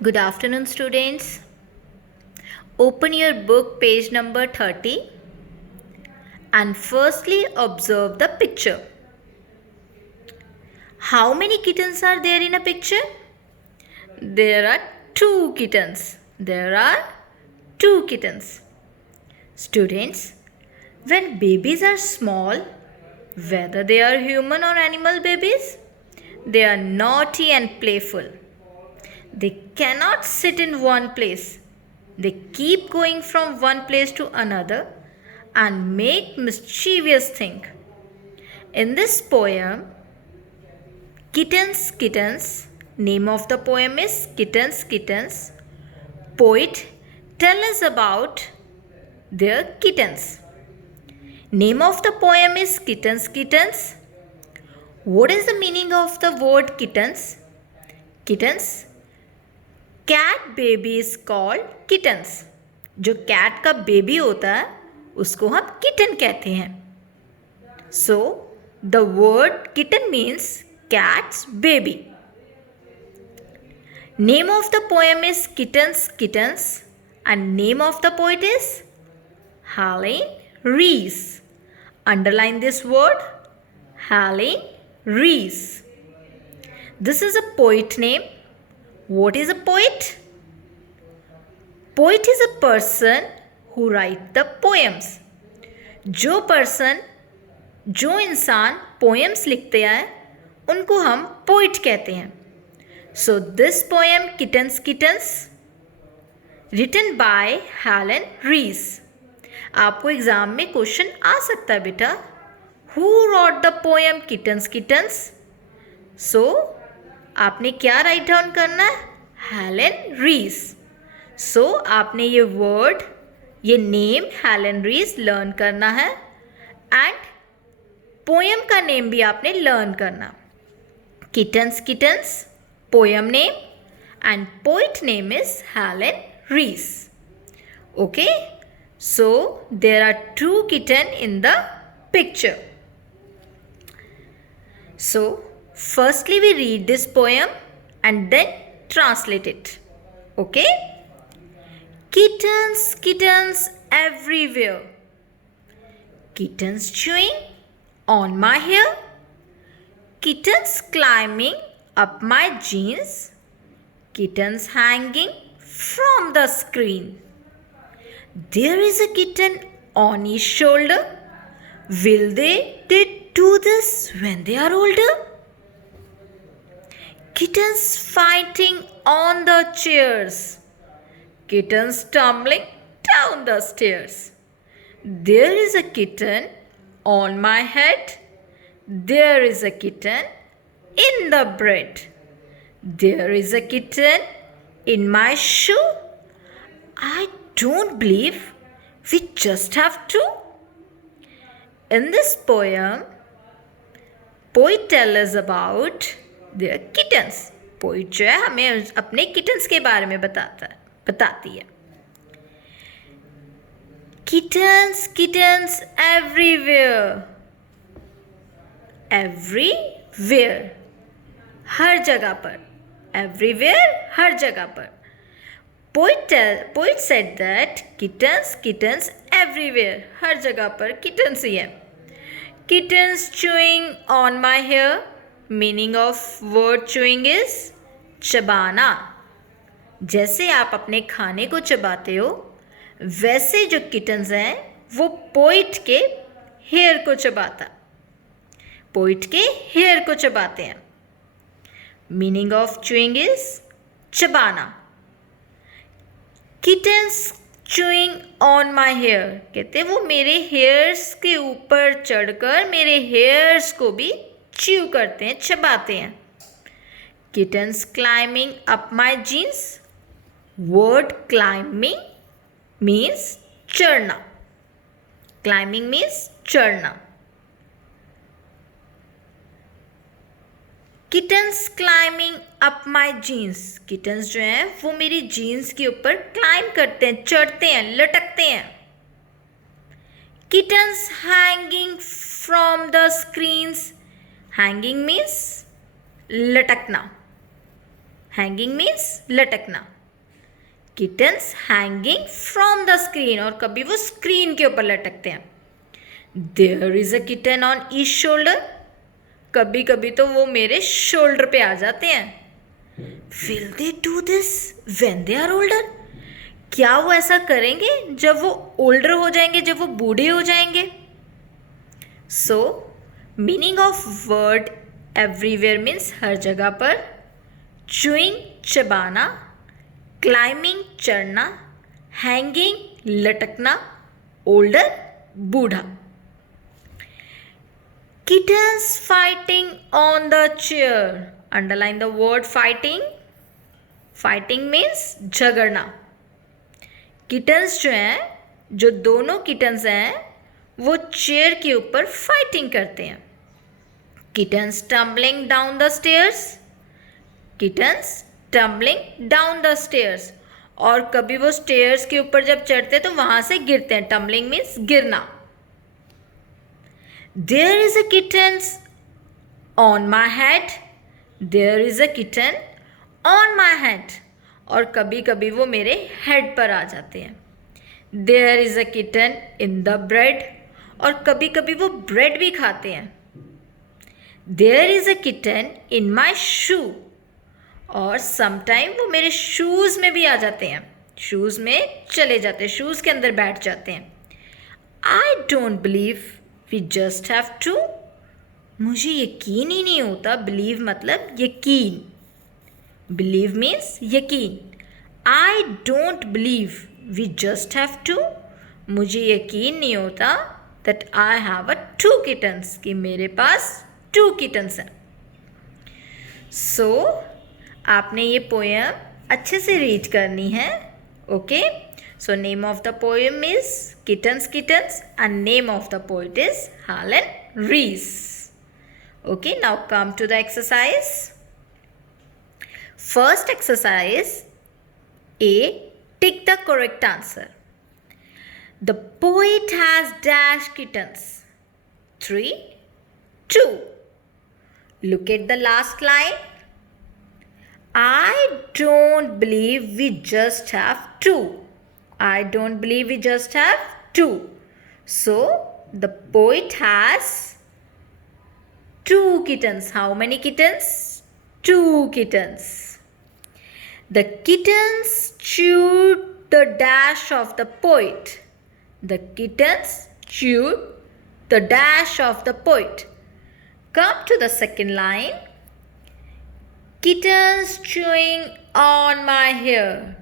Good afternoon, students. Open your book, page number 30, and firstly observe the picture. How many kittens are there in a picture? There are two kittens. There are two kittens. Students, when babies are small, whether they are human or animal babies, they are naughty and playful. They cannot sit in one place. They keep going from one place to another and make mischievous things. In this poem, Kittens, Kittens, name of the poem is Kittens, Kittens. Poet tell us about their kittens. Name of the poem is Kittens, Kittens. What is the meaning of the word kittens? Kittens, cat baby is called kittens. जो cat का baby होता है उसको हम kitten कहते हैं. So the word kitten means cat's baby. Name of the poem is kittens kittens and name of the poet is Helen Rees. Underline this word, Helen Rees. This is a poet name. What is a poet? Poet is a person who write the poems. जो इंसान poems लिखते हैं उनको हम poet कहते हैं. So this poem Kittens Kittens written by Helen Rees. आपको exam में क्वेश्चन आ सकता है बेटा. Who wrote the poem Kittens Kittens? So आपने क्या राइट डाउन करना है? हेलेन रीस. सो आपने ये वर्ड, ये नेम हेलेन रीस लर्न करना है एंड पोएम का नेम भी आपने लर्न करना. Kittens kittens poem name and poet name is Helen Rees. Okay, so there are two kitten in the picture. So firstly we read this poem and then translate it. Okay? Kittens, kittens everywhere. Kittens chewing on my hair. Kittens climbing up my jeans. Kittens hanging from the screen. There is a kitten on his shoulder. Will they do this when they are older? Kittens fighting on the chairs. Kittens tumbling down the stairs. There is a kitten on my head. There is a kitten in the bed. There is a kitten in my shoe. I don't believe we just have two. In this poem, poet tell us about their kittens. Poet जो है हमें अपने kittens के बारे में बताती है. Kittens kittens everywhere. Everywhere हर जगह पर. एवरीवेयर हर जगह पर. Poet said that kittens kittens everywhere. हर जगह पर kittens ही है. Kittens chewing on my hair. Meaning of word chewing is चबाना. जैसे आप अपने खाने को चबाते हो वैसे जो kittens हैं वो पोइट के हेयर को चबाते हैं. Meaning of chewing is चबाना. Kittens chewing on my hair. कहते वो मेरे हेयर्स के ऊपर चढ़कर मेरे हेयर्स को भी च्यू करते हैं, चबाते हैं. Kittens climbing up my jeans. Word climbing means चढ़ना. Climbing means चढ़ना. Kittens climbing up my jeans. Kittens जो हैं वो मेरी जीन्स के ऊपर क्लाइंब करते हैं, चढ़ते हैं, लटकते हैं. Kittens hanging from the screens. Hanging means लटकना. हैंगिंग मीन्स लटकना. Kittens hanging from the screen, और कभी वो स्क्रीन के ऊपर लटकते हैं. There is a kitten on each shoulder, कभी कभी तो वो मेरे शोल्डर पे आ जाते हैं. Will they do this when they are older, क्या वो ऐसा करेंगे जब वो ओल्डर हो जाएंगे, जब वो बूढ़े हो जाएंगे. So meaning of word everywhere means हर जगह पर, चूइंग चबाना, क्लाइंबिंग चढ़ना, हैंगिंग लटकना, ओल्डर बूढ़ा. Kittens fighting on the chair. Underline the word fighting. Fighting means झगड़ना. Kittens जो हैं, जो दोनों kittens हैं, वो चेयर के ऊपर फाइटिंग करते हैं. Kittens tumbling down the stairs. Kittens tumbling down the stairs. और कभी वो स्टेयर्स के ऊपर जब चढ़ते हैं तो वहां से गिरते हैं. Tumbling means गिरना. There is a kitten on my head. There is a kitten on my head. और कभी कभी वो मेरे हेड पर आ जाते हैं. There is a kitten in the bread. और कभी कभी वो ब्रेड भी खाते हैं. There is a kitten in my shoe. और समटाइम वो मेरे शूज़ में भी आ जाते हैं. शूज़ में चले जाते हैं, शूज़ के अंदर बैठ जाते हैं. I don't believe we just have to. मुझे यकीन ही नहीं होता. बिलीव मतलब यकीन. बिलीव मीन्स यकीन. I don't believe we just have to. मुझे यकीन नहीं होता that I have a 2 kittens, कि मेरे पास 2 kittens हैं. So आपने ये पोएम अच्छे से रीड करनी है. Okay. So name of the poem is Kittens Kittens and name of the poet is Harlan Rees. Okay, now come to the exercise. First exercise A. Tick the correct answer. The poet has dash kittens. 3, 2. Look at the last line. I don't believe we just have 2. I don't believe we just have 2. So the poet has 2 kittens. How many kittens? 2 kittens. The kittens chewed the dash of the poet. The kittens chewed the dash of the poet. Come to the second line. Kittens chewing on my hair.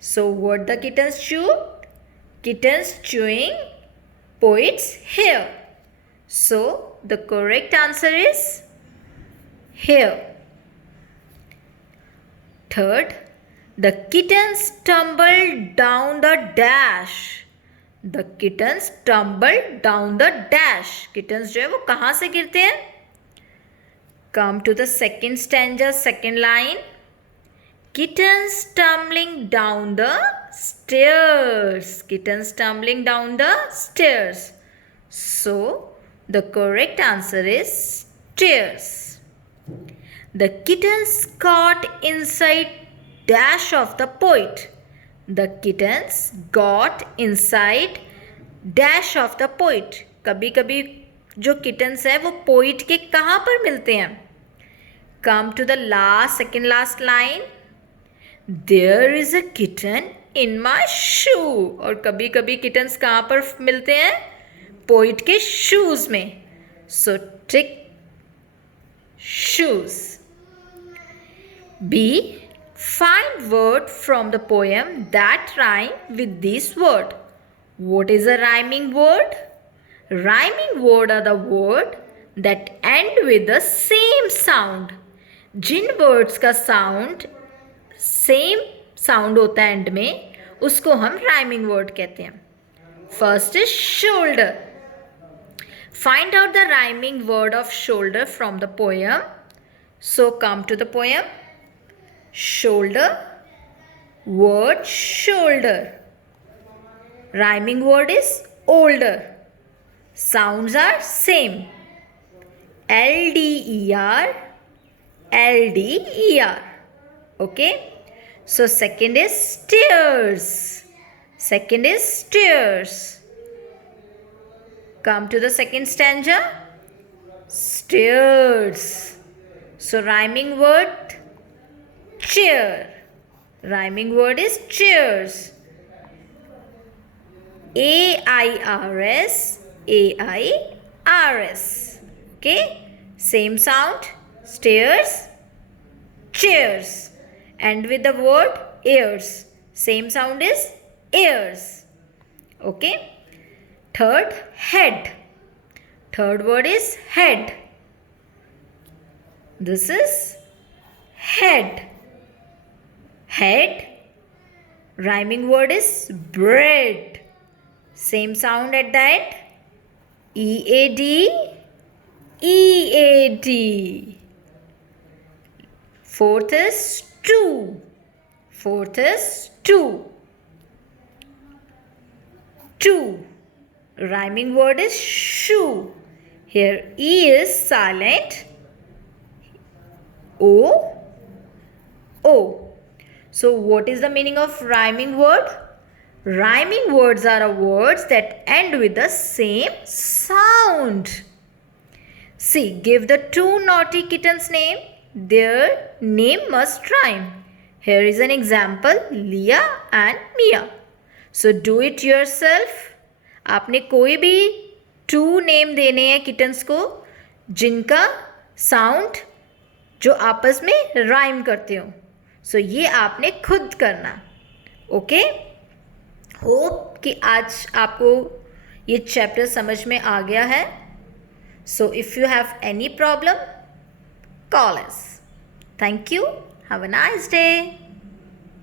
So what the kittens chew? Kittens chewing poet's hair. So the correct answer is hair. Third, the kittens tumbled down the dash. The kittens tumbled down the dash. Kittens जो है वो कहाँ से गिरते हैं? Come to the second stanza, second line. Kittens tumbling down the stairs. Kittens tumbling down the stairs. So the correct answer is stairs. The kittens got inside dash of the poet. The kittens got inside dash of the poet. कभी कभी जो kittens है वो poet के कहाँ पर मिलते हैं? Come to the second last line. There is a kitten in my shoe. और कभी कभी kittens कहाँ पर मिलते हैं? पोइट के शूज में. So tick shoes. B. Find word from the poem that rhyme with this word. What is a rhyming word? Rhyming word are the word that end with the same sound. जिन words का sound same sound होता है and में, उसको हम rhyming word कहते हैं. First is shoulder. Find out the rhyming word of shoulder from the poem. So come to the poem. Shoulder, word shoulder. Rhyming word is older. Sounds are same. LDER, LDER. Okay? So second is stairs. Second is stairs. Come to the second stanza. Stairs. So rhyming word chair. Rhyming word is chairs. A-I-R-S, A-I-R-S. Okay? Same sound. Stairs, chairs. And with the word ears. Same sound is ears. Okay? Third, head. Third word is head. This is head. Head. Rhyming word is bread. Same sound at the end. E-A-D, E-A-D. Fourth is two. Fourth is two. Two. Rhyming word is shoe. Here E is silent. O. O. So what is the meaning of rhyming word? Rhyming words are words that end with the same sound. See, give the two naughty kittens name. Their name must rhyme. Here is an example, Leah and Mia. So do it yourself. आपने कोई भी to name देने हैं kittens को जिनका sound जो आपस में राइम करते हो. सो ये आपने खुद करना. ओके? होप कि आज आपको ये चैप्टर समझ में आ गया है. So if you have any problem, call us. Thank you. Have a nice day.